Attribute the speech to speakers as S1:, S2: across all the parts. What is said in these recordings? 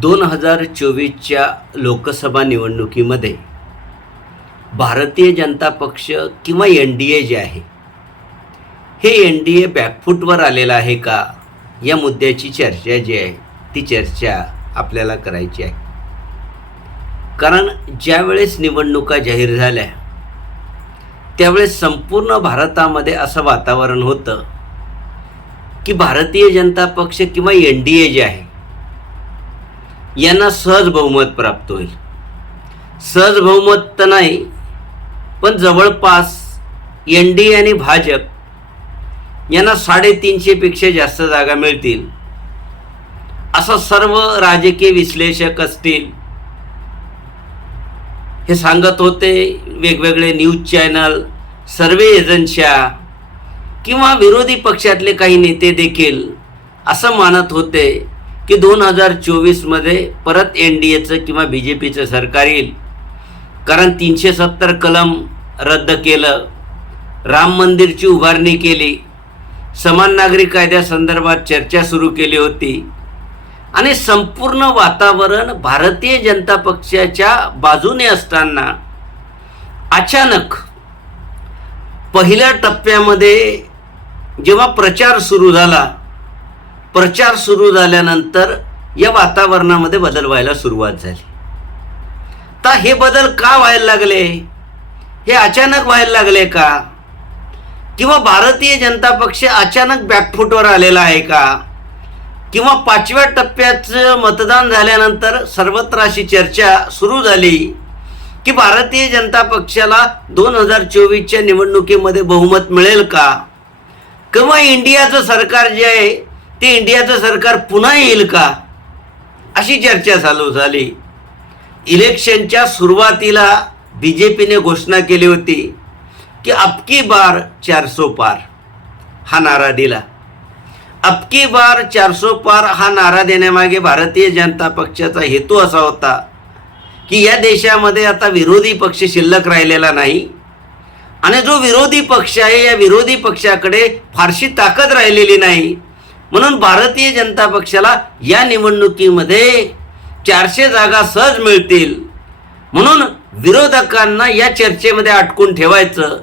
S1: दोन हजार चोवीसच्या लोकसभा निवडणुकीमध्ये भारतीय जनता पक्ष किंवा एन डी ए जे आहे हे एन डी ए बॅकफूटवर आलेलं आहे का? या मुद्द्याची चर्चा जी आहे ती चर्चा आपल्याला करायची आहे. कारण ज्यावेळेस निवडणुका जाहीर झाल्या त्यावेळेस संपूर्ण भारतामध्ये असं वातावरण होतं की भारतीय जनता पक्ष किंवा एन डी ए जे आहे यांना सहज बहुमत प्राप्त होईल. सहज बहुमत तर नाही पण जवळपास एन डी ए आणि भाजप यांना साडेतीनशेपेक्षा जास्त जागा मिळतील. असं सर्व राजकीय विश्लेषक असतील. हे सांगत होते वेगवेगळे न्यूज चॅनल सर्वे एजन्स्या किंवा विरोधी पक्षातले काही नेते देखील असं मानत होते. की दोन हजार चोवीसमध्ये परत एन डी एचं किंवा बी जे पीचं सरकार येईल. कारण तीनशे सत्तर कलम रद्द केलं राम मंदिरची उभारणी केली समान नागरी कायद्यासंदर्भात चर्चा सुरू केली होती. आणि संपूर्ण वातावरण भारतीय जनता पक्षाच्या बाजूने असताना अचानक पहिल्या टप्प्यामध्ये जेव्हा प्रचार सुरू झाला प्रचार सुरू झाल्यानंतर या वातावरणामध्ये बदल व्हायला सुरुवात झाली. तर हे बदल का व्हायला लागले? हे अचानक व्हायला लागले का? किंवा भारतीय जनता पक्ष अचानक बॅकफुटवर आलेला आहे का? किंवा पाचव्या टप्प्याचं मतदान झाल्यानंतर सर्वत्र अशी चर्चा सुरू झाली की भारतीय जनता पक्षाला दोन हजार चोवीसच्या निवडणुकीमध्ये बहुमत मिळेल का? किंवा इंडियाचं सरकार जे आहे ते इंडियाचं सरकार पुन्हा येईल का? अशी चर्चा चालू झाली. इलेक्शनच्या सुरुवातीला बी जे पीने घोषणा केली होती की अबकी बार चारसो पार हा नारा दिला. अबकी बार चारसो पार हा नारा देण्यामागे भारतीय जनता पक्षाचा हेतू असा होता की या देशामध्ये आता विरोधी पक्ष शिल्लक राहिलेला नाही आणि जो विरोधी पक्ष आहे या विरोधी पक्षाकडे फारशी ताकद राहिलेली नाही. म्हणून भारतीय जनता पक्षाला या निवडणुकीमध्ये चारशे जागा सहज मिळतील. म्हणून विरोधकांना या चर्चेमध्ये अटकून ठेवायचं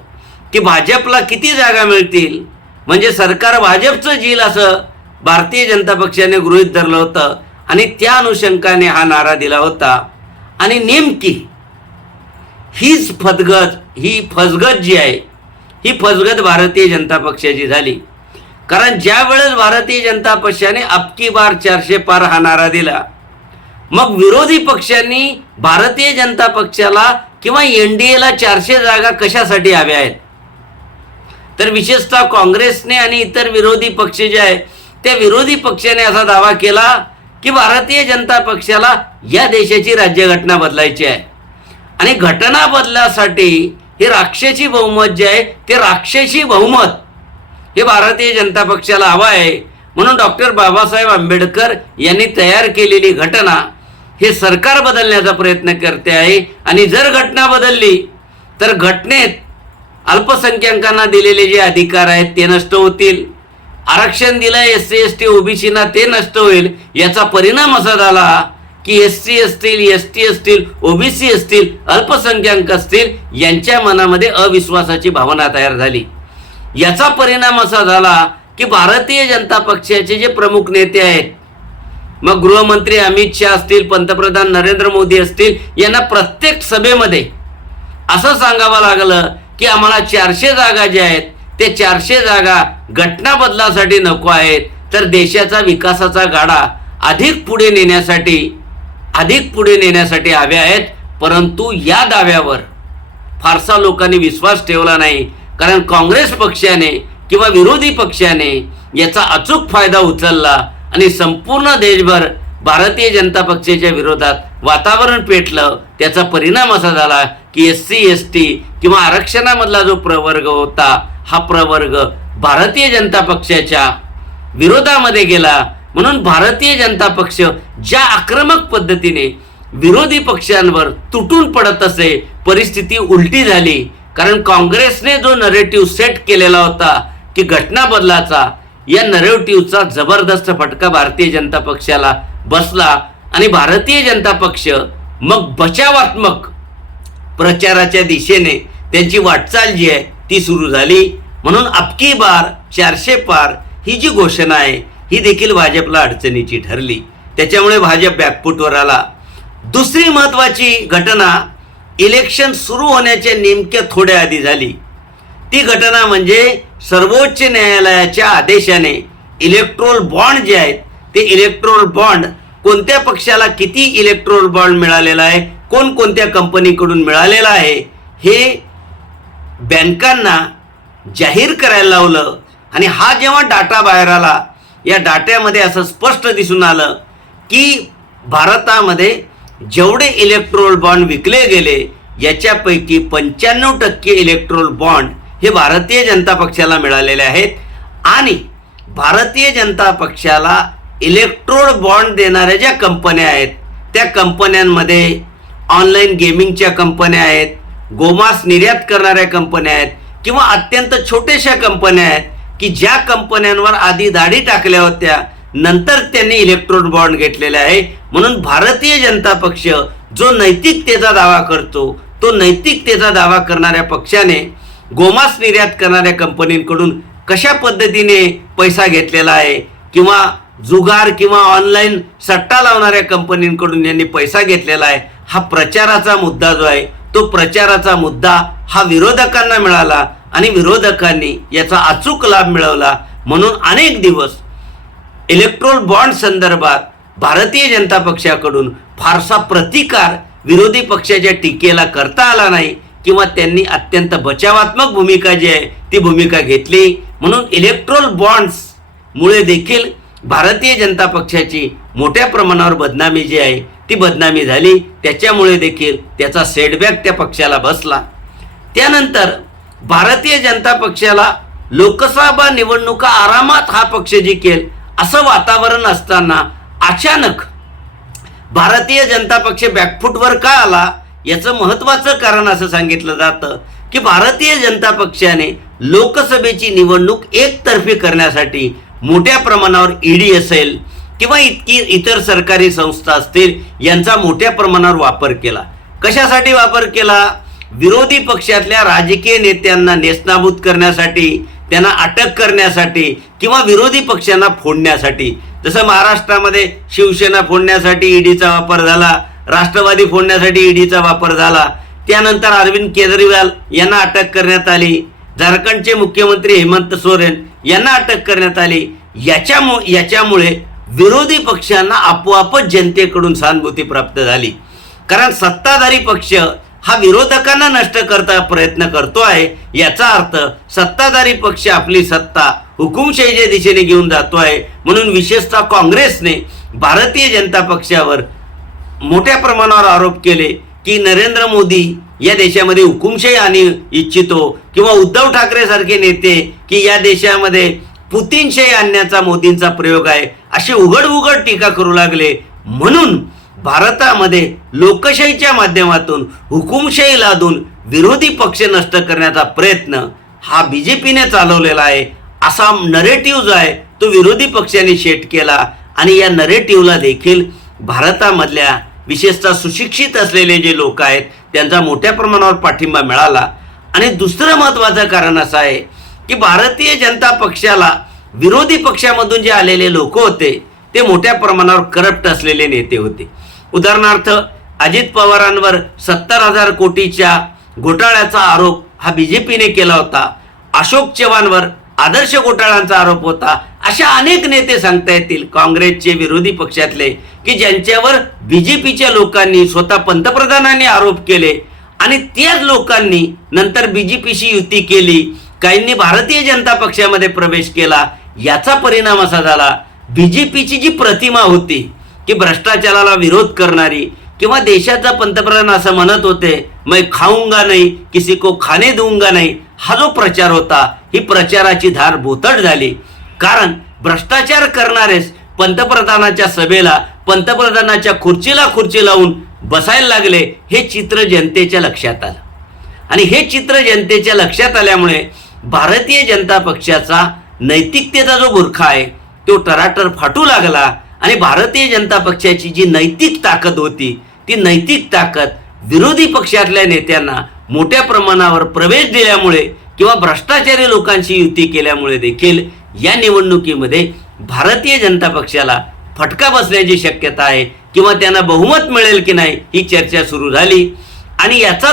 S1: की भाजपला किती जागा मिळतील? म्हणजे सरकार भाजपचं जील असं भारतीय जनता पक्षाने गृहीत धरलं होतं आणि त्या अनुषंगाने हा नारा दिला होता. आणि नेमकी हीच फतगत ही फसगत जी आहे ही फसगत भारतीय जनता पक्षाची झाली. कारण ज्या वेळेस भारतीय जनता पक्षाने अबकी बार चारशे पार हा नारा दिला मग विरोधी पक्षांनी भारतीय जनता पक्षाला किंवा एन डी एला चारशे जागा कशासाठी हव्या आहेत? तर विशेषतः काँग्रेसने आणि इतर विरोधी पक्ष जे आहे त्या विरोधी पक्षाने असा दावा केला की भारतीय जनता पक्षाला या देशाची राज्यघटना बदलायची आहे. आणि घटना बदलासाठी हे राक्षसी बहुमत जे आहे ते राक्षसी बहुमत हे भारतीय जनता पक्षाला हवं आहे. म्हणून डॉक्टर बाबासाहेब आंबेडकर यांनी तयार केलेली घटना हे सरकार बदलण्याचा प्रयत्न करते आहे. आणि जर घटना बदलली तर घटनेत अल्पसंख्याकांना दिलेले जे अधिकार आहेत ते नष्ट होतील. आरक्षण दिलं एस सी एस टी ओबीसीना ते नष्ट होईल. याचा परिणाम असा झाला की एस सी असतील एस टी असतील ओबीसी असतील अल्पसंख्याक असतील यांच्या मनामध्ये अविश्वासाची भावना तयार झाली. याचा परिणाम असा झाला की भारतीय जनता पक्षाचे जे प्रमुख नेते आहेत मग गृहमंत्री अमित शहा असतील पंतप्रधान नरेंद्र मोदी असतील यांना प्रत्येक सभेमध्ये असं सांगावं लागलं की आम्हाला चारशे जागा ज्या आहेत ते चारशे जागा घटना बदलासाठी नको आहेत तर देशाचा विकासाचा गाडा अधिक पुढे नेण्यासाठी अधिक पुढे नेण्यासाठी हव्या आहेत. परंतु या दाव्यावर फारसा लोकांनी विश्वास ठेवला नाही. कारण काँग्रेस पक्षाने किंवा विरोधी पक्षाने याचा अचूक फायदा उचलला आणि संपूर्ण देशभर भारतीय जनता पक्षाच्या विरोधात वातावरण पेटलं त्याचा परिणाम असा झाला की एस सी एस टी किंवा आरक्षणामधला जो प्रवर्ग होता हा प्रवर्ग भारतीय जनता पक्षाच्या विरोधामध्ये गेला. म्हणून भारतीय जनता पक्ष ज्या आक्रमक पद्धतीने विरोधी पक्षांवर तुटून पडत असे परिस्थिती उलटी झाली कारण काँग्रेसने जो नरेटिव्ह सेट केलेला होता की घटना बदलाचा या नरेटिव्हचा जबरदस्त फटका भारतीय जनता पक्षाला बसला आणि भारतीय जनता पक्ष मग बचावात्मक प्रचाराच्या दिशेने त्यांची वाटचाल जी आहे ती सुरू झाली. म्हणून अबकी बार चारशे पार ही जी घोषणा आहे ही देखील भाजपला अडचणीची ठरली. त्याच्यामुळे भाजप बॅकफुटवर आला. दुसरी महत्वाची घटना इलेक्शन सुरू होण्याच्या नेमक्या थोड्या आधी झाली. ती घटना म्हणजे सर्वोच्च न्यायालयाच्या आदेशाने इलेक्ट्रोल बॉन्ड जे आहेत ते इलेक्ट्रोल बॉन्ड कोणत्या पक्षाला किती इलेक्ट्रोल बॉन्ड मिळालेला आहे कोणकोणत्या कंपनीकडून मिळालेला आहे हे बँकांना जाहीर करायला लावलं. आणि हा जेव्हा डाटा बाहेर आला या डाट्यामध्ये असं स्पष्ट दिसून आलं की भारतामध्ये जेवढे इलेक्ट्रोल बॉन्ड विकले गेले याच्यापैकी पंच्याण्णव टक्के इलेक्ट्रोल बॉन्ड हे भारतीय जनता पक्षाला मिळालेले आहेत. आणि भारतीय जनता पक्षाला इलेक्ट्रोल बॉन्ड देणाऱ्या ज्या कंपन्या आहेत त्या कंपन्यांमध्ये ऑनलाईन गेमिंगच्या कंपन्या आहेत गोमांस निर्यात करणाऱ्या कंपन्या आहेत किंवा अत्यंत छोट्याशा कंपन्या आहेत की ज्या कंपन्यांवर आधी दाढी टाकल्या होत्या नंतर त्यांनी इलेक्ट्रॉन बॉन्ड घेतलेले आहे. म्हणून भारतीय जनता पक्ष जो नैतिकतेचा दावा करतो तो नैतिकतेचा दावा करणाऱ्या पक्षाने गोमास निर्यात करणाऱ्या कंपनींकडून कशा पद्धतीने पैसा घेतलेला आहे किंवा जुगार किंवा ऑनलाईन सट्टा लावणाऱ्या कंपनींकडून यांनी पैसा घेतलेला आहे हा प्रचाराचा मुद्दा जो आहे तो प्रचाराचा मुद्दा हा विरोधकांना मिळाला आणि विरोधकांनी याचा अचूक लाभ मिळवला. म्हणून अनेक दिवस इलेक्ट्रोल बॉन्ड संदर्भात भारतीय जनता पक्षाकडून फारसा प्रतिकार विरोधी पक्षाच्या टीकेला करता आला नाही किंवा त्यांनी अत्यंत बचावात्मक भूमिका जी आहे ती भूमिका घेतली. म्हणून इलेक्ट्रोल बॉन्ड्स मुळे देखील भारतीय जनता पक्षाची मोठ्या प्रमाणावर बदनामी जी आहे ती बदनामी झाली. त्याच्यामुळे देखील त्याचा सेटबॅक त्या पक्षाला बसला. त्यानंतर भारतीय जनता पक्षाला लोकसभा निवडणुका आरामात हा पक्ष जिंकेल असं वातावरण असताना अचानक भारतीय जनता पक्ष बॅकफुटवर का आला? याचं महत्त्वाचं कारण असं सांगितलं जातं की भारतीय जनता पक्षाने लोकसभेची निवडणूक एकतर्फी करण्यासाठी मोठ्या प्रमाणावर ईडी असेल किंवा इतकी इतर सरकारी संस्था असतील यांचा मोठ्या प्रमाणावर वापर केला. कशासाठी वापर केला? विरोधी पक्षातल्या राजकीय नेत्यांना नेस्तनाबूत करण्यासाठी त्यांना अटक करण्यासाठी किंवा विरोधी पक्षांना फोडण्यासाठी. जसं महाराष्ट्रामध्ये शिवसेना फोडण्यासाठी ईडीचा वापर झाला राष्ट्रवादी फोडण्यासाठी ईडीचा वापर झाला त्यानंतर अरविंद केजरीवाल यांना अटक करण्यात आली झारखंडचे मुख्यमंत्री हेमंत सोरेन यांना अटक करण्यात आली. याच्यामु याच्यामुळे विरोधी पक्षांना आपोआपच जनतेकडून सहानुभूती प्राप्त झाली. कारण सत्ताधारी पक्ष हा विरोधकांना नष्ट करता प्रयत्न करतो आहे याचा अर्थ सत्ताधारी पक्ष आपली सत्ता हुकुमशाहीच्या दिशेने घेऊन जातो आहे. म्हणून विशेषतः काँग्रेसने भारतीय जनता पक्षावर मोठ्या प्रमाणावर आरोप केले की नरेंद्र मोदी या देशामध्ये हुकुमशाही आणि इच्छितो किंवा उद्धव ठाकरे सारखे नेते की या देशामध्ये पुतीनशाही आणण्याचा मोदींचा प्रयोग आहे अशी उघड उघड टीका करू लागले. म्हणून भारतामध्ये लोकशाहीच्या माध्यमातून हुकुमशाही लादून विरोधी पक्ष नष्ट करण्याचा प्रयत्न हा बी जे पीने चालवलेला आहे. असा नरेटिव्ह जो आहे. तो विरोधी पक्षाने शेट केला आणि या नरेटिव्हला देखील भारतामधल्या विशेषतः सुशिक्षित असलेले जे लोक आहेत त्यांचा मोठ्या प्रमाणावर पाठिंबा मिळाला. आणि दुसरं महत्त्वाचं कारण असं आहे की भारतीय जनता पक्षाला विरोधी पक्षामधून जे आलेले लोक होते ते मोठ्या प्रमाणावर करप्ट असलेले नेते होते. उदाहरणार्थ अजित पवारांवर सत्तर हजार कोटीच्या घोटाळ्याचा आरोप हा बी जे पीने केला होता. अशोक चव्हाणवर आदर्श घोटाळ्यांचा आरोप होता. अशा अनेक नेते सांगता येतील काँग्रेसचे विरोधी पक्षातले की ज्यांच्यावर बी जे पीच्या लोकांनी स्वतः पंतप्रधानांनी आरोप केले आणि त्याच लोकांनी नंतर बी जे पीशी युती केली. काहींनी भारतीय जनता पक्षामध्ये प्रवेश केला. याचा परिणाम असा झाला. बी जे पीची जी प्रतिमा होती की भ्रष्टाचाराला विरोध करणारी किंवा देशाचा पंतप्रधान असं म्हणत होते मैं खाऊंगा नाही किसी को खाने दूंगा नाही हा जो प्रचार होता ही प्रचाराची धार बोतट झाली. कारण भ्रष्टाचार करणारेच पंतप्रधानाच्या सभेला पंतप्रधानाच्या खुर्चीला खुर्ची लावून बसायला लागले हे चित्र जनतेच्या लक्षात आलं. आणि हे चित्र जनतेच्या लक्षात आल्यामुळे भारतीय जनता पक्षाचा नैतिकतेचा जो बुरखा आहे तो टराटर फाटू लागला आणि भारतीय जनता पक्षाची जी नैतिक ताकद होती ती नैतिक ताकद विरोधी पक्षातल्या नेत्यांना मोठ्या प्रमाणावर प्रवेश दिल्यामुळे किंवा भ्रष्टाचारी लोकांशी युती केल्यामुळे देखील या निवडणुकीमध्ये भारतीय जनता पक्षाला फटका बसण्याची शक्यता आहे किंवा त्यांना बहुमत मिळेल की नाही ही चर्चा सुरू झाली. आणि याचा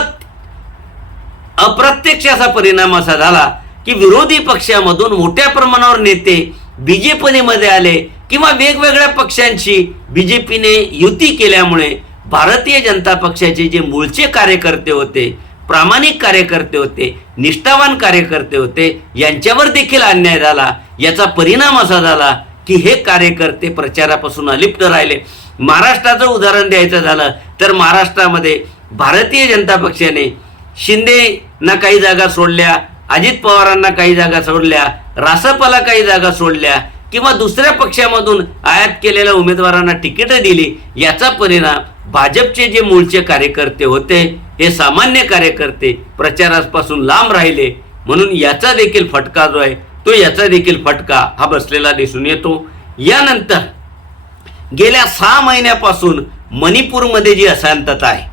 S1: अप्रत्यक्ष असा परिणाम असा झाला की विरोधी पक्षामधून मोठ्या प्रमाणावर नेते बीजेपीमध्ये आले किंवा वेगवेगळ्या पक्षांशी बी जे पीने युती केल्यामुळे भारतीय जनता पक्षाचे जे मूळचे कार्यकर्ते होते प्रामाणिक कार्यकर्ते होते निष्ठावान कार्यकर्ते होते यांच्यावर देखील अन्याय झाला. याचा परिणाम असा झाला की हे कार्यकर्ते प्रचारापासून अलिप्त राहिले. महाराष्ट्राचं उदाहरण द्यायचं झालं तर महाराष्ट्रामध्ये भारतीय जनता पक्षाने शिंदेना काही जागा सोडल्या अजित पवारांना काही जागा सोडल्या रासपाला काही जागा सोडल्या किंवा दुसऱ्या पक्षामधून आयात केलेल्या उमेदवारांना तिकीटं दिली याचा परिणाम भाजपचे जे मूळचे कार्यकर्ते होते हे सामान्य कार्यकर्ते प्रचारापासून लांब राहिले म्हणून याचा देखील फटका जो आहे तो याचा देखील फटका हा बसलेला दिसून येतो. यानंतर गेल्या सहा महिन्यापासून मणिपूरमध्ये जी अशांतता आहे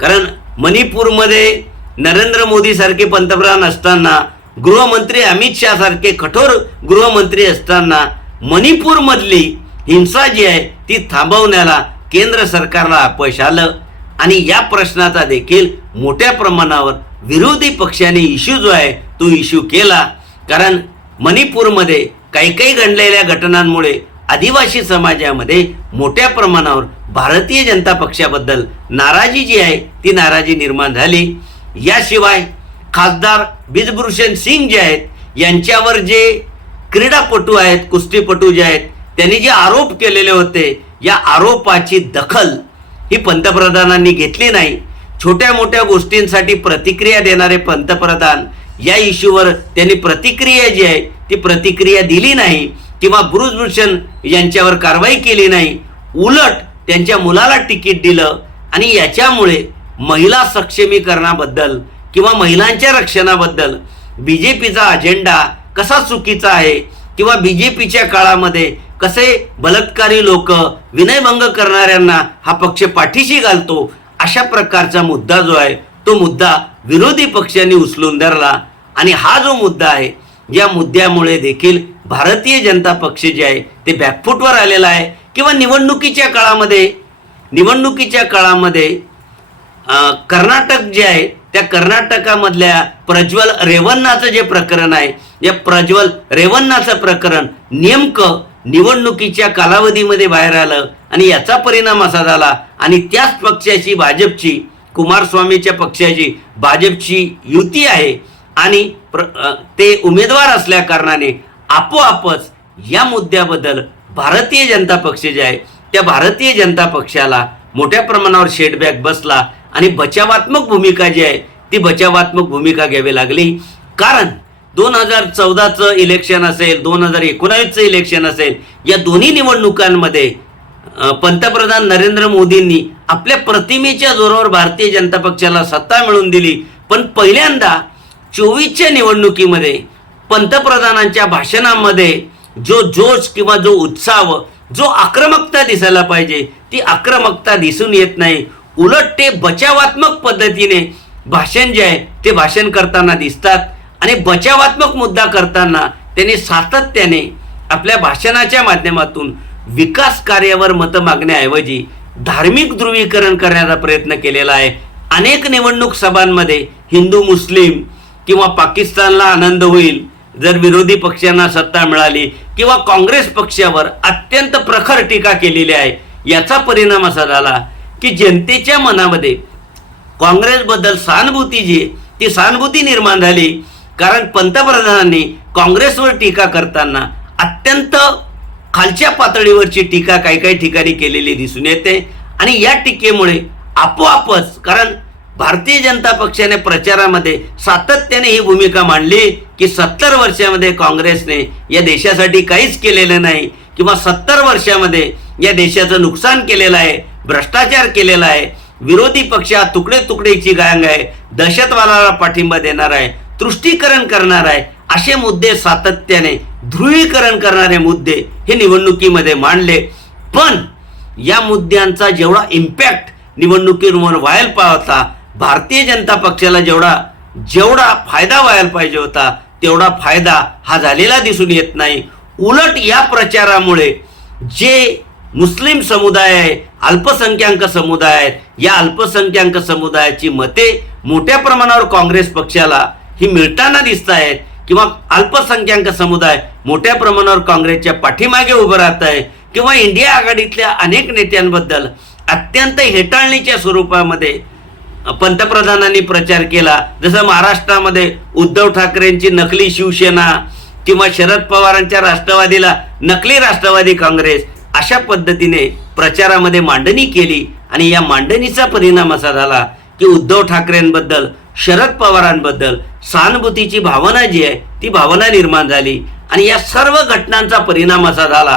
S1: कारण मणिपूरमध्ये नरेंद्र मोदी सारखे पंतप्रधान असताना गृहमंत्री अमित शहा सारखे कठोर गृहमंत्री असताना मणिपूरमधली हिंसा जी आहे ती थांबवण्याला केंद्र सरकारला अपयश आलं. आणि या प्रश्नाचा देखील मोठ्या प्रमाणावर विरोधी पक्षाने इश्यू जो आहे तो इश्यू केला. कारण मणिपूरमध्ये काही काही घडलेल्या घटनांमुळे आदिवासी समाजामध्ये मोठ्या प्रमाणावर भारतीय जनता पक्षाबद्दल नाराजी जी आहे ती नाराजी निर्माण झाली. याशिवाय खासदार ब्रिजभूषण सिंग जे आहेत यांच्यावर जे क्रीडापटू आहेत कुस्तीपटू जे आहेत त्यांनी जे आरोप केलेले होते या आरोपाची दखल ही पंतप्रधानांनी घेतली नाही. छोट्या मोठ्या गोष्टींसाठी प्रतिक्रिया देणारे पंतप्रधान या इश्यूवर त्यांनी प्रतिक्रिया जी आहे ती प्रतिक्रिया दिली नाही किंवा ब्रुजभूषण यांच्यावर कारवाई केली नाही. उलट त्यांच्या मुलाला तिकीट दिलं आणि याच्यामुळे महिला सक्षमीकरणाबद्दल किंवा महिलांच्या रक्षणाबद्दल बी जे पीचा अजेंडा कसा चुकीचा आहे किंवा बी जे पीच्या काळामध्ये कसे बलात्कारी लोक विनयभंग करणाऱ्यांना हा पक्ष पाठीशी घालतो अशा प्रकारचा मुद्दा जो आहे तो मुद्दा विरोधी पक्षांनी उचलून धरला. आणि हा जो मुद्दा आहे या मुद्द्यामुळे देखील भारतीय जनता पक्ष जे आहे ते बॅकफूटवर आलेला आहे. किंवा निवडणुकीच्या काळामध्ये निवडणुकीच्या काळामध्ये कर्नाटक जे आहे त्या कर्नाटकामधल्या प्रज्वल रेवन्नाचं जे प्रकरण आहे या प्रज्वल रेवन्नाचं प्रकरण नेमकं निवडणुकीच्या कालावधीमध्ये बाहेर आलं आणि याचा परिणाम असा झाला आणि त्याच पक्षाची भाजपची कुमारस्वामीच्या पक्षाची भाजपची युती आहे आणि प्र ते उमेदवार असल्या कारणाने आपोआपच या मुद्द्याबद्दल भारतीय जनता पक्ष जे आहे त्या भारतीय जनता पक्षाला मोठ्या प्रमाणावर शेडबॅक बसला आणि बचावात्मक भूमिका जी आहे ती बचावात्मक भूमिका घ्यावी लागली. कारण दोन हजार चौदाचं इलेक्शन असेल दोन हजार एकोणावीसचं इलेक्शन असेल या दोन्ही निवडणुकांमध्ये पंतप्रधान नरेंद्र मोदींनी आपल्या प्रतिमेच्या जोरावर भारतीय जनता पक्षाला सत्ता मिळवून दिली. पण पहिल्यांदा चोवीसच्या निवडणुकीमध्ये पंतप्रधानांच्या भाषणामध्ये जो जोश किंवा जो उत्साह जो आक्रमकता दिसायला पाहिजे ती आक्रमकता दिसून येत नाही. उलट ते बचावात्मक पद्धतीने भाषण जे आहे ते भाषण करताना दिसतात. आणि बचावात्मक मुद्दा करताना त्यांनी सातत्याने आपल्या भाषणाच्या माध्यमातून विकास कार्यावर मतं मागण्याऐवजी धार्मिक ध्रुवीकरण करण्याचा प्रयत्न केलेला आहे. अनेक निवडणूक सभांमध्ये हिंदू मुस्लिम किंवा पाकिस्तानला आनंद होईल. जर विरोधी पक्षांना सत्ता मिळाली किंवा काँग्रेस पक्षावर अत्यंत प्रखर टीका केलेली आहे याचा परिणाम असा झाला की जनतेच्या मनामध्ये काँग्रेसबद्दल सहानुभूती जी ती सहानुभूती निर्माण झाली. कारण पंतप्रधानांनी काँग्रेसवर टीका करताना अत्यंत खालच्या पातळीवरची टीका काही काही ठिकाणी केलेली दिसून येते. आणि या टीकेमुळे आपोआपच कारण भारतीय जनता पक्षाने प्रचारामध्ये सातत्याने ही भूमिका मांडली की सत्तर वर्षामध्ये काँग्रेसने या देशासाठी काहीच केलेलं नाही किंवा सत्तर वर्षामध्ये या देशाचं नुकसान केलेलं आहे. भ्रष्टाचार केलेला आहे. विरोधी पक्ष हा तुकडे तुकडेची गांग आहे. दहशतवादाला पाठिंबा देणार आहे. तुष्टीकरण करणार आहे. असे मुद्दे सातत्याने ध्रुवीकरण करणारे मुद्दे हे निवडणुकीमध्ये मांडले. पण या मुद्द्यांचा जेवढा इम्पॅक्ट निवडणुकीवर व्हायला पाहिजे भारतीय जनता पक्षाला जेवढा जेवढा फायदा व्हायला पाहिजे होता तेवढा फायदा हा झालेला दिसून येत नाही. उलट या प्रचारामुळे जे मुस्लिम समुदाय आहे अल्पसंख्याक समुदाय आहेत या अल्पसंख्याक समुदायाची मते मोठ्या प्रमाणावर काँग्रेस पक्षाला ही मिळताना दिसत आहेत किंवा अल्पसंख्याक समुदाय मोठ्या प्रमाणावर काँग्रेसच्या पाठीमागे उभं राहत आहे किंवा इंडिया आघाडीतल्या अनेक नेत्यांबद्दल अत्यंत हेटाळणीच्या स्वरूपामध्ये पंतप्रधानांनी प्रचार केला. जसं महाराष्ट्रामध्ये उद्धव ठाकरेंची नकली शिवसेना किंवा शरद पवारांच्या राष्ट्रवादीला नकली राष्ट्रवादी काँग्रेस अशा पद्धतीने प्रचारामध्ये मांडणी केली आणि या मांडणीचा परिणाम असा झाला की उद्धव ठाकरेंबद्दल शरद पवारांबद्दल सहानुभूतीची भावना जी आहे ती भावना निर्माण झाली. आणि या सर्व घटनांचा परिणाम असा झाला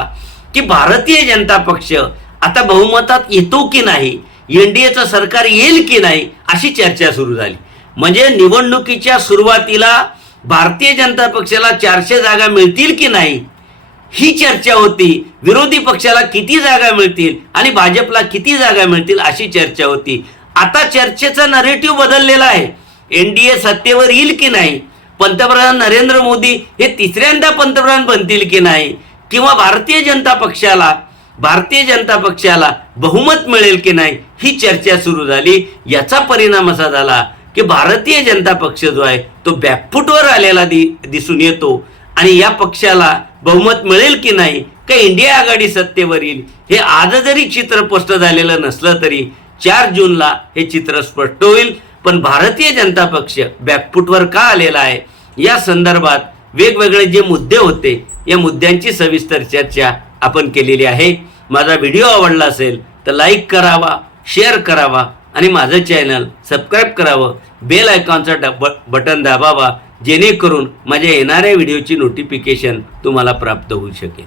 S1: की भारतीय जनता पक्ष आता बहुमतात येतो की नाही एन डी एचं सरकार येईल की नाही अशी चर्चा सुरू झाली. म्हणजे निवडणुकीच्या सुरुवातीला भारतीय जनता पक्षाला चारशे जागा मिळतील की नाही ही चर्चा होती. विरोधी पक्षाला किती जागा मिळतील आणि भाजपला किती जागा मिळतील अशी चर्चा होती. आता चर्चेचा नरेटिव्ह बदललेला आहे. एनडीए सत्तेवर येईल की नाही? पंतप्रधान नरेंद्र मोदी हे तिसऱ्यांदा पंतप्रधान बनतील की नाही? किंवा भारतीय जनता पक्षाला भारतीय जनता पक्षाला बहुमत मिळेल की नाही? ही चर्चा सुरू झाली. याचा परिणाम असा झाला की भारतीय जनता पक्ष जो आहे तो बॅकफुटवर आलेला दि दिसून येतो. आणि या पक्षाला बहुमत मिळेल की नाही का इंडिया आघाडी सत्तेवर येईल हे आज जरी चित्र स्पष्ट झालेलं नसलं तरी चार जूनला हे चित्र स्पष्ट होईल. पण भारतीय जनता पक्ष बॅकफुटवर का आलेला आहे? या संदर्भात वेगवेगळे जे मुद्दे होते या मुद्द्यांची सविस्तर चर्चा आपण केलेली आहे. माझा व्हिडिओ आवडला असेल तर लाईक करावा शेअर करावा आणि माझं चॅनल सबस्क्राईब करावं बेल आयकॉनचा डब बटन दाबावा जेणेकरून माझ्या येणाऱ्या व्हिडिओची नोटिफिकेशन तुम्हाला प्राप्त होऊ शकेल.